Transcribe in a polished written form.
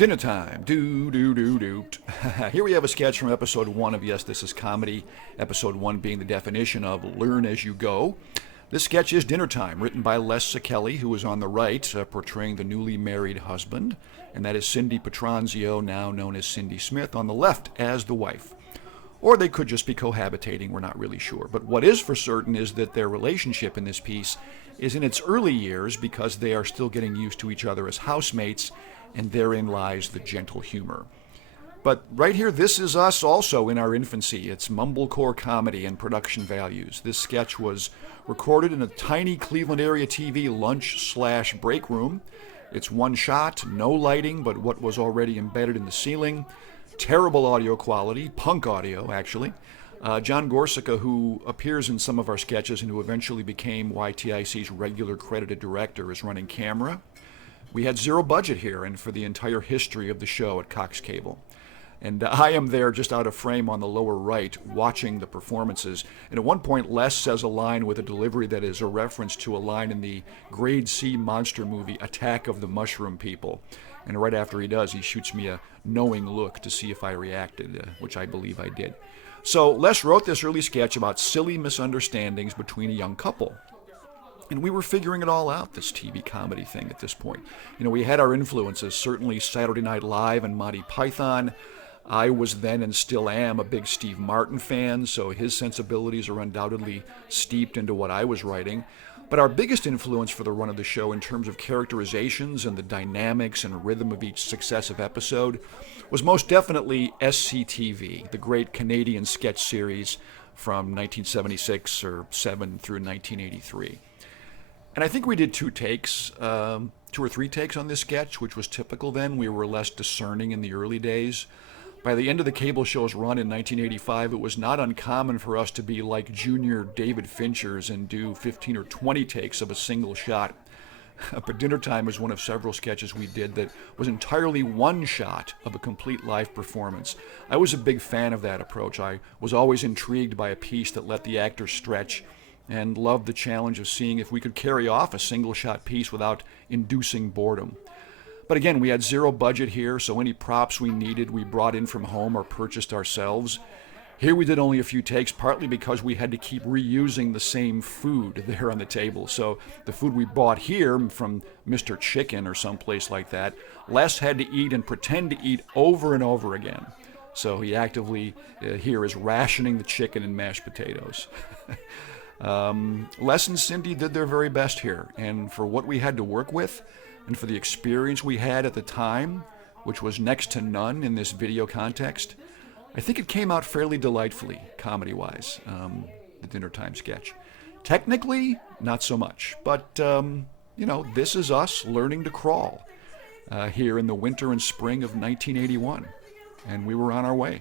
Dinner time. Do. Here we have a sketch from episode 1 of Yes, This Is Comedy. Episode 1 being the definition of learn as you go. This sketch is Dinner Time, written by Szekely, who is on the right, portraying the newly married husband. And that is Cindy Petronzio, now known as Cindy Smith, on the left as the wife. Or they could just be cohabitating, we're not really sure. But what is for certain is that their relationship in this piece is in its early years because they are still getting used to each other as housemates, and therein lies the gentle humor. But right here, this is us also in our infancy. It's Mumblecore comedy and production values. This sketch was recorded in a tiny Cleveland area TeeVee lunch/break room. It's one shot, no lighting, but what was already embedded in the ceiling. Terrible audio quality, punk audio actually. Jon Gorczyca, who appears in some of our sketches and who eventually became YTIC's regular credited director, is running camera. We had zero budget here and for the entire history of the show at Cox Cable. And I am there just out of frame on the lower right watching the performances. And at one point, Les says a line with a delivery that is a reference to a line in the grade C monster movie Attack of the Mushroom People. And right after he does, he shoots me a knowing look to see if I reacted, which I believe I did. So Les wrote this early sketch about silly misunderstandings between a young couple. And we were figuring it all out, this TV comedy thing at this point. You know, we had our influences, certainly Saturday Night Live and Monty Python. I was then and still am a big Steve Martin fan, so his sensibilities are undoubtedly steeped into what I was writing. But our biggest influence for the run of the show in terms of characterizations and the dynamics and rhythm of each successive episode was most definitely SCTV, the great Canadian sketch series from 1976 or 7 through 1983. And I think we did 2 or 3 takes on this sketch, which was typical then. We were less discerning in the early days. By the end of the cable show's run in 1985, it was not uncommon for us to be like junior David Finchers and do 15 or 20 takes of a single shot. But Dinner Time was one of several sketches we did that was entirely one shot of a complete live performance. I was a big fan of that approach. I was always intrigued by a piece that let the actors stretch and loved the challenge of seeing if we could carry off a single-shot piece without inducing boredom. But again, we had zero budget here, so any props we needed we brought in from home or purchased ourselves. Here we did only a few takes, partly because we had to keep reusing the same food there on the table. So the food we bought here from Mr. Chicken or someplace like that, Les had to eat and pretend to eat over and over again. So he actively here is rationing the chicken and mashed potatoes. Les and Cindy did their very best here, and for what we had to work with, and for the experience we had at the time, which was next to none in this video context, I think it came out fairly delightfully, comedy-wise, the Dinner Time sketch. Technically, not so much, but, this is us learning to crawl here in the winter and spring of 1981, and we were on our way.